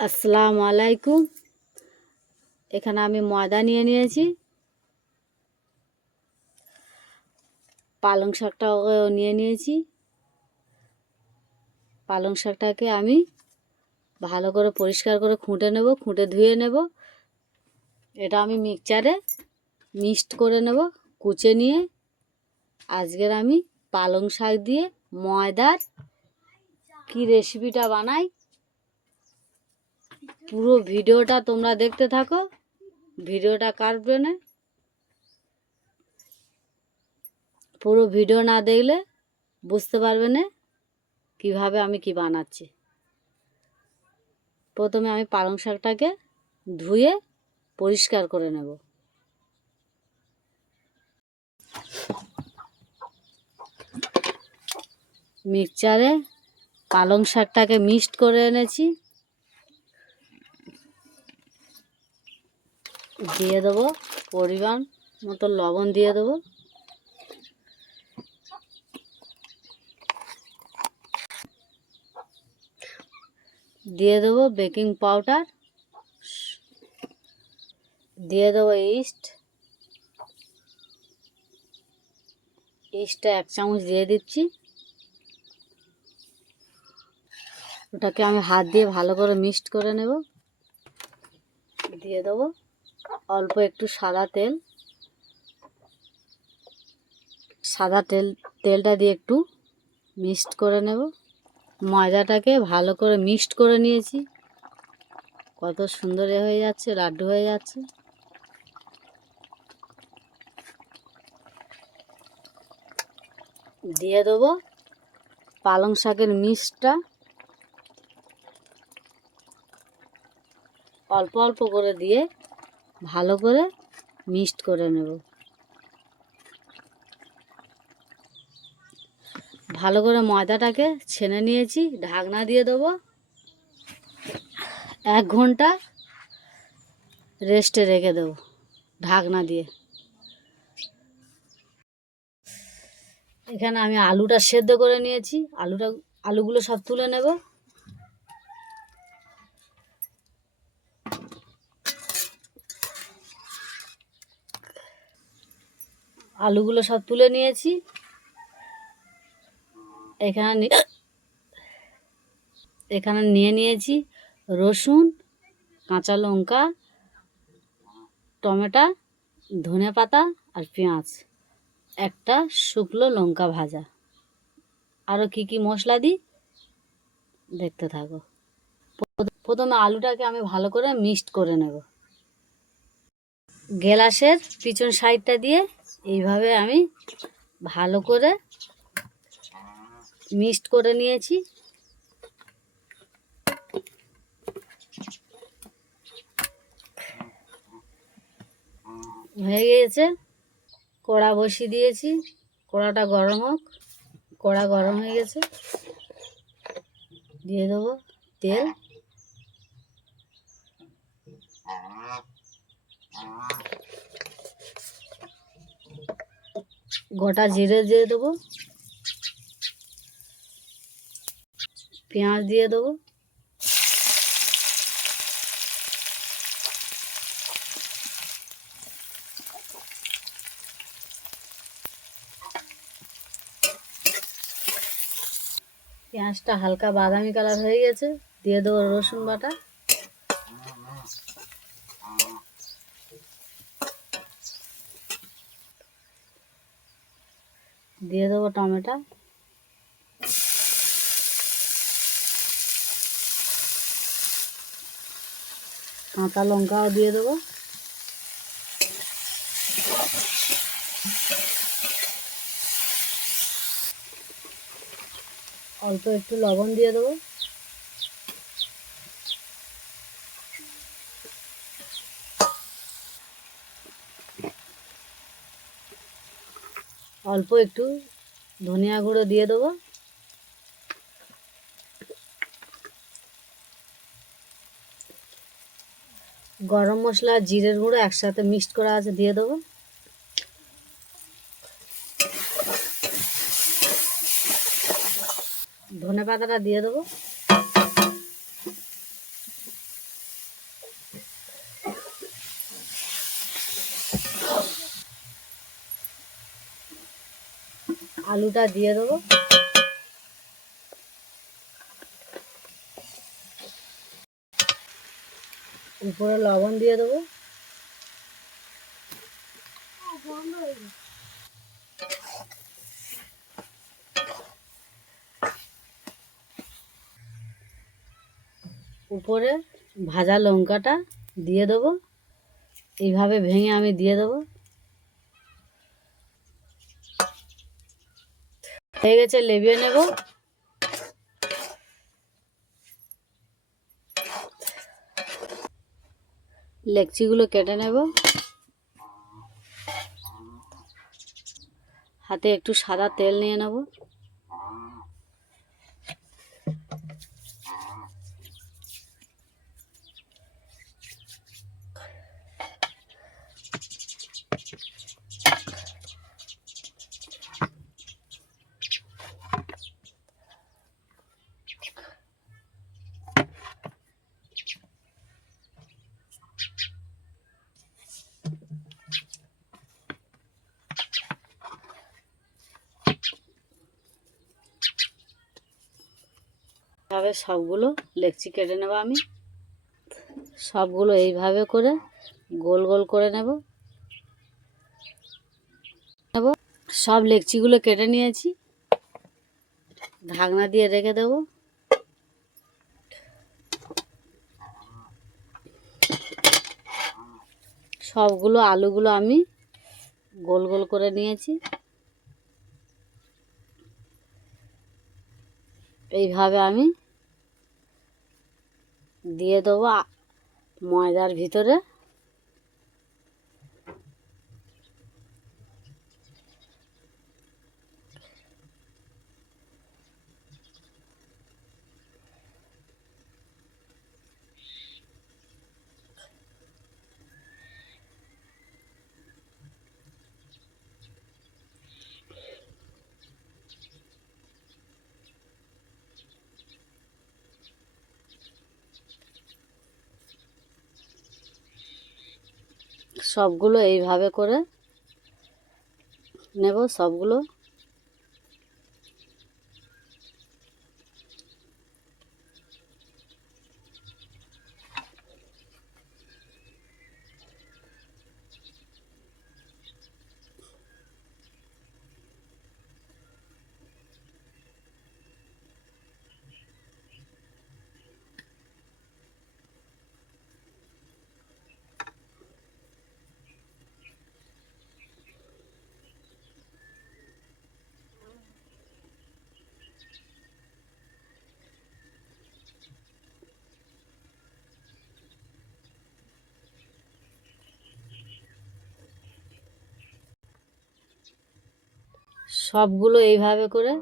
আসসালামু আলাইকুম। এখানে আমি ময়দা নিয়েছি, পালং শাকটাও নিয়েছি। পালং শাকটাকে আমি ভালো করে পরিষ্কার করে খুঁটে নেব, খুঁটে ধুয়ে নেব। এটা আমি মিক্সচারে মিক্সড করে নেব, কুচে নিয়ে আজকের আমি পালং শাক দিয়ে ময়দার কি রেসিপিটা বানাই পুরো ভিডিওটা তোমরা দেখতে থাকো। ভিডিওটা কাটবে না, পুরো ভিডিও না দেখলে বুঝতে পারবে না কিভাবে আমি কি বানাচ্ছি। প্রথমে আমি পালং শাকটাকে ধুয়ে পরিষ্কার করে নেব। মিক্সচারে পালং শাকটাকে মিক্সড করে এনেছি, দিয়ে দেবো পরিমাণ মতো লবণ দিয়ে দেবো, দিয়ে দেবো বেকিং পাউডার, দিয়ে দেবো ইস্টটা 1 চামচ দিয়ে দিচ্ছি। ওটাকে আমি হাত দিয়ে ভালো করে মিক্সড করে নেব। দিয়ে দেবো অল্প একটু সাদা তেলটা দিয়ে একটু মিক্সড করে নেব। ময়দাটাকে ভালো করে মিক্সড করে নিয়েছি, কত সুন্দর হয়ে যাচ্ছে, লাড্ডু হয়ে যাচ্ছে। দিয়ে দেবো পালং শাকের মিক্সটা, অল্প অল্প করে দিয়ে ভালো করে মিক্সড করে নেব। ভালো করে ময়দাটাকে ছেনে নিয়েছি, ঢাকনা দিয়ে দেবো। 1 ঘন্টা রেস্টে রেখে দেবো ঢাকনা দিয়ে। এখানে আমি আলুটা সেদ্ধ করে নিয়েছি, আলুগুলো সব তুলে নেব। আলুগুলো সব তুলে নিয়েছি। এখানে নিয়ে নিয়েছি রসুন, কাঁচা লঙ্কা, টমেটো, ধনেপাতা আর পেঁয়াজ, একটা শুকনো লঙ্কা ভাজা। আরও কি কি মশলা দিই দেখতে থাকো। প্রথমে আলুটাকে আমি ভালো করে মিক্সড করে নেব। গ্লাসের পিছন সাইডটা দিয়ে এইভাবে আমি ভালো করে মিক্সড করে নিয়েছি। হয়ে গিয়েছে, কড়া বসিয়ে দিয়েছি, কড়াটা গরম হোক। কড়া গরম হয়ে গেছে, দিয়ে দেবো তেল, গোটা জিরে দিয়ে দেবো, পেঁয়াজ দিয়ে দেবো, পেঁয়াজটা হালকা বাদামি কালার হয়ে গেছে, দিয়ে দেবো রসুন বাটা, দিয়ে দেবো টমেটো, কাঁচা লঙ্কাও দিয়ে দেবো, অল্প একটু লবণ দিয়ে দেবো, অল্প একটু ধনিয়া গুঁড়ো দিয়ে দেবো, গরম মশলা জিরের গুঁড়ো একসাথে মিক্সড করা আছে দিয়ে দেবো, ধনে পাতাটা দিয়ে দেবো, আলুটা দিয়ে দেবো। উপরে লবণ দিয়ে দেবো। উপরে ভাজা লঙ্কাটা দিয়ে দেবো। এইভাবে ভেঙে আমি দিয়ে দেবো। হয়ে গেছে, লেবিয়ে নেব। লেকচিগুলো কেটে নেব। হাতে একটু সাদা তেল নিয়ে নেব। এইভাবে সবগুলো লেকচি কেটে নেব। আমি সবগুলো এইভাবে করে গোল গোল করে নেব। সব লেকচিগুলো কেটে নিয়েছি। ঢাকনা দিয়ে রেখে দেব। সবগুলো আলুগুলো আমি গোল গোল করে নিয়েছি। এইভাবে আমি দিয়ে দেবো ময়দার ভিতরে। সবগুলো এইভাবে করে নেব। সবগুলো সবগুলো এইভাবে করে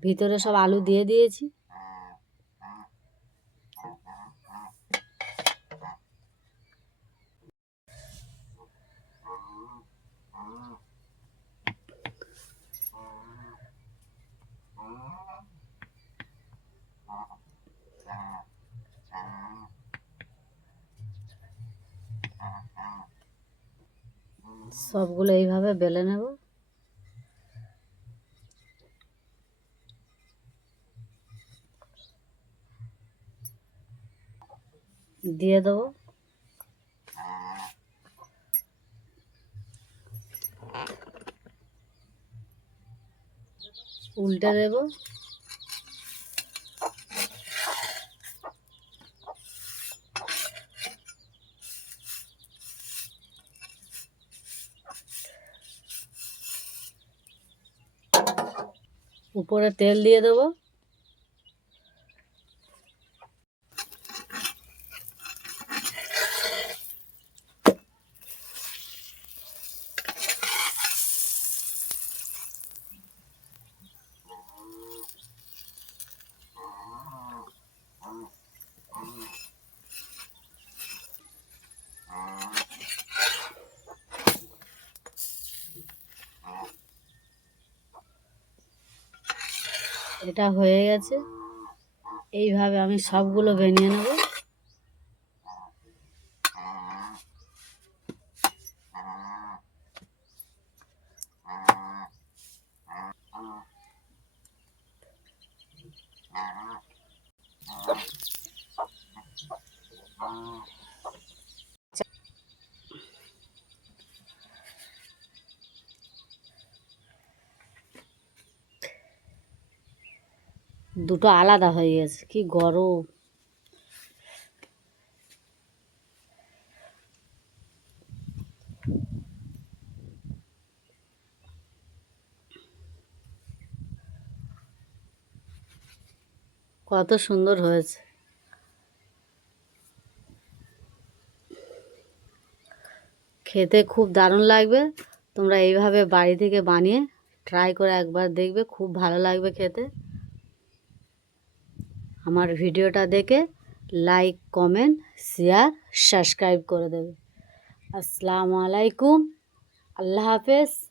ভিতরে সব আলু দিয়ে দিয়েছি। সবগুলো এইভাবে বেলে নেব। দিয়ে দেবো। উল্টে দেব। উপরে তেল দিয়ে দেবো। এটা হয়ে গেছে। এইভাবে আমি সবগুলো বানিয়ে নেব। দুটো আলাদা হয়ে গেছে। কি গরম! কত সুন্দর হয়েছে। খেতে খুব দারুণ লাগবে। তোমরা এইভাবে বাড়ি থেকে বানিয়ে ট্রাই করে একবার দেখবে, খুব ভালো লাগবে খেতে। আমার ভিডিওটা দেখে লাইক, কমেন্ট, শেয়ার, সাবস্ক্রাইব করে দেবে। আসসালামু আলাইকুম, আল্লাহ হাফেজ।